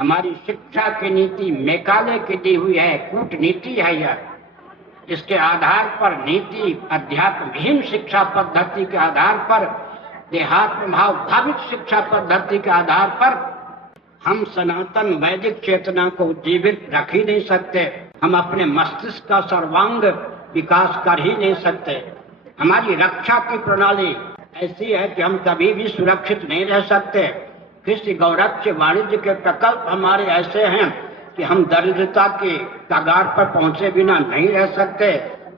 हमारी शिक्षा की नीति मेकाले की दी हुई है, कूटनीति है यह। इसके आधार पर नीति अध्यात्महीन शिक्षा पद्धति के आधार पर, देहात्म भाव भाविक शिक्षा पद्धति के आधार पर हम सनातन वैदिक चेतना को जीवित रख ही नहीं सकते। हम अपने मस्तिष्क का सर्वांग विकास कर ही नहीं सकते। हमारी रक्षा की प्रणाली ऐसी है कि हम कभी भी सुरक्षित नहीं रह सकते। कृषि गौरक्ष वाणिज्य के प्रकल्प हमारे ऐसे हैं कि हम दरिद्रता के कगार पर पहुंचे बिना नहीं रह सकते।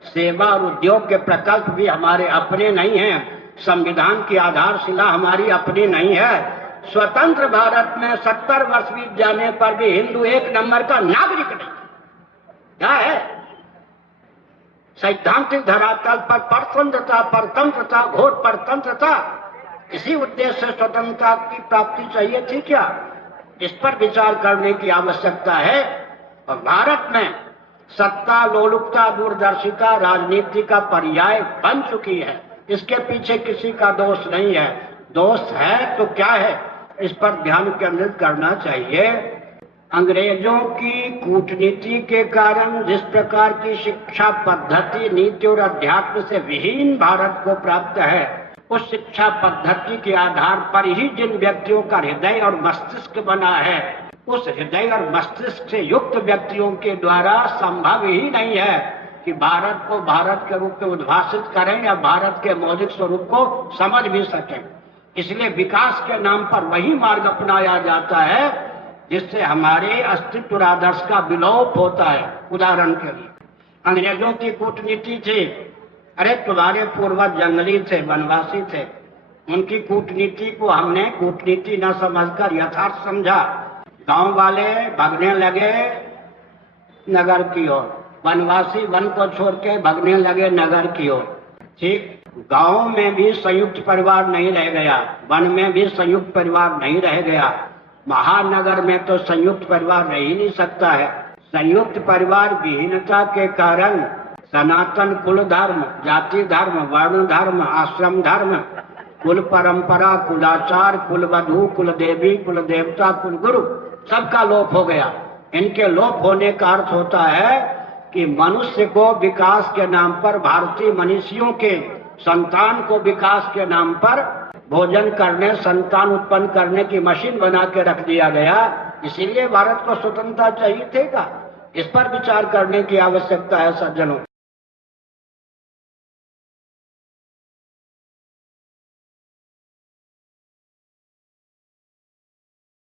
सेवा और उद्योग के प्रकल्प भी हमारे अपने नहीं हैं। संविधान की आधारशिला हमारी अपनी नहीं है। स्वतंत्र भारत में 70 वर्ष बीत जाने पर भी हिंदू एक नंबर का नागरिक नहीं। क्या है? सैद्धांतिक धरातल पर परतंत्रता, परतंत्रता, घोर परतंत्रता। इसी उद्देश्य से स्वतंत्रता की प्राप्ति चाहिए थी क्या? इस पर विचार करने की आवश्यकता है। और भारत में सत्ता लोलुपता, दूरदर्शिता राजनीति का पर्याय बन चुकी है। इसके पीछे किसी का दोष नहीं है। दोष है तो क्या है, इस पर ध्यान केंद्रित करना चाहिए। अंग्रेजों की कूटनीति के कारण जिस प्रकार की शिक्षा पद्धति, नीति और अध्यात्म से विहीन भारत को प्राप्त है, उस शिक्षा पद्धति के आधार पर ही जिन व्यक्तियों का हृदय और मस्तिष्क बना है, उस हृदय और मस्तिष्क से युक्त व्यक्तियों के द्वारा संभव ही नहीं है कि भारत को भारत के रूप में उद्भाषित करें या भारत के मौलिक स्वरूप को समझ भी सकें। इसलिए विकास के नाम पर वही मार्ग अपनाया जाता है जिससे हमारे अस्तित्व और आदर्श का विलोप होता है। उदाहरण के लिए अंग्रेजों की कूटनीति थी, अरे तुम्हारे पूर्वज जंगली थे, वनवासी थे। उनकी कूटनीति को हमने कूटनीति न समझकर यथार्थ समझा। गांव वाले भागने लगे नगर की ओर, वनवासी वन को छोड़ के भागने लगे नगर की ओर। ठीक, गांव में भी संयुक्त परिवार नहीं रह गया, वन में भी संयुक्त परिवार नहीं रह गया, महानगर में तो संयुक्त परिवार रह ही नहीं सकता है। संयुक्त परिवार विहीनता के कारण सनातन कुल धर्म, जाति धर्म, वर्ण धर्म, आश्रम धर्म, कुल परंपरा, कुलाचार, कुल वधु, कुल देवी, कुल देवता, कुल गुरु सबका लोप हो गया। इनके लोप होने का अर्थ होता है कि मनुष्य को विकास के नाम पर, भारतीय मनुष्यों के संतान को विकास के नाम पर भोजन करने, संतान उत्पन्न करने की मशीन बना के रख दिया गया। इसीलिए भारत को स्वतंत्रता चाहिए थी का? इस पर विचार करने की आवश्यकता है सज्जनों।